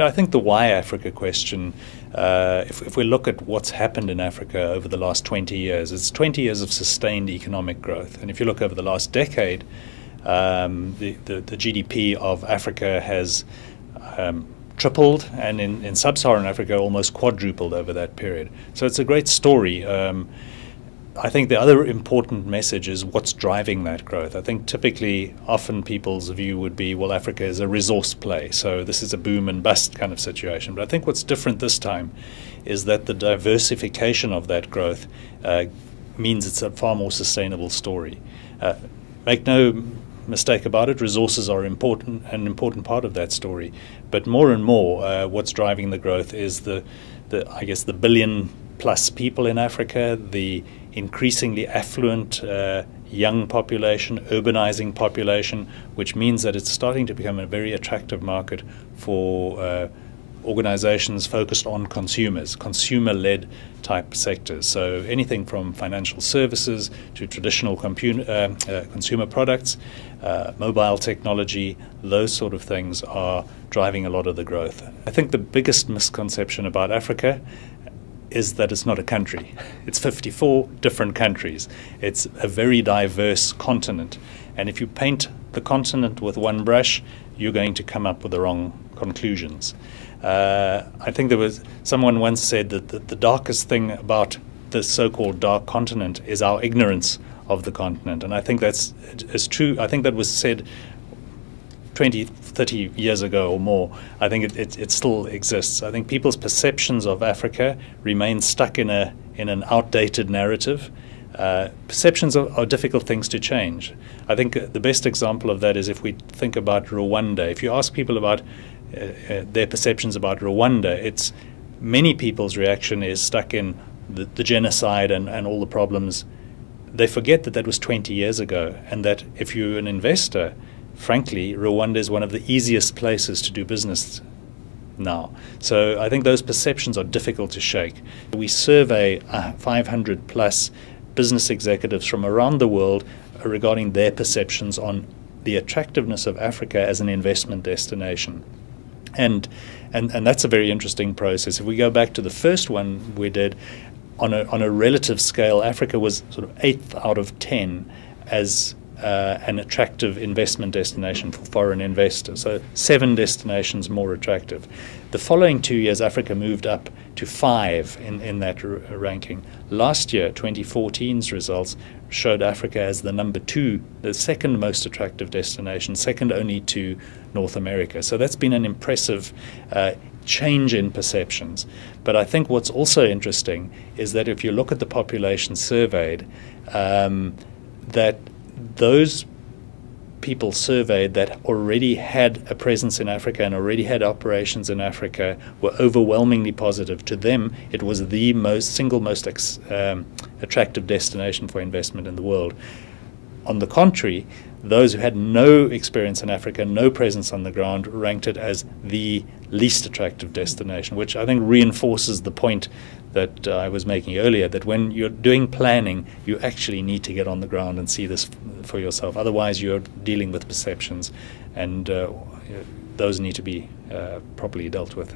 I think the why Africa question, if we look at what's happened in Africa over the last 20 years, it's 20 years of sustained economic growth. And if you look over the last decade, the GDP of Africa has tripled, and in sub-Saharan Africa almost quadrupled over that period. So it's a great story. I think the other important message is what's driving that growth. I think typically, often people's view would be, well, Africa is a resource play, so this is a boom and bust kind of situation. But I think what's different this time is that the diversification of that growth means it's a far more sustainable story. Make no mistake about it, resources are an important part of that story. But more and more, what's driving the growth is I guess the billion-plus people in Africa, the increasingly affluent young population, urbanizing population, which means that it's starting to become a very attractive market for organizations focused on consumers, consumer-led type sectors. So anything from financial services to traditional consumer products, mobile technology, those sort of things are driving a lot of the growth. I think the biggest misconception about Africa is that it's not a country. It's 54 different countries. It's a very diverse continent. And if you paint the continent with one brush, you're going to come up with the wrong conclusions. I think someone once said that the darkest thing about the so-called dark continent is our ignorance of the continent. And I think that's true. I think that was said 20, 30 years ago or more. I think it still exists. I think people's perceptions of Africa remain stuck in an outdated narrative. Perceptions are difficult things to change. I think the best example of that is if we think about Rwanda. If you ask people about their perceptions about Rwanda, many people's reaction is stuck in the genocide and all the problems. They forget that that was 20 years ago, and that if you're an investor, frankly, Rwanda is one of the easiest places to do business now. So I think those perceptions are difficult to shake. We survey 500 plus business executives from around the world regarding their perceptions on the attractiveness of Africa as an investment destination. And that's a very interesting process. If we go back to the first one we did, on a relative scale, Africa was sort of 8th out of 10 as an attractive investment destination for foreign investors. So 7 destinations more attractive. The following 2 years, Africa moved up to 5 in that ranking. Last year, 2014's results showed Africa as the number 2, the second most attractive destination, second only to North America. So that's been an impressive change in perceptions. But I think what's also interesting is that if you look at the population surveyed, that those people surveyed that already had a presence in Africa and already had operations in Africa were overwhelmingly positive. To them, it was the single most attractive destination for investment in the world. On the contrary, those who had no experience in Africa, no presence on the ground, ranked it as the least attractive destination, which I think reinforces the point that I was making earlier, that when you're doing planning, you actually need to get on the ground and see this for yourself. Otherwise, you're dealing with perceptions, and those need to be properly dealt with.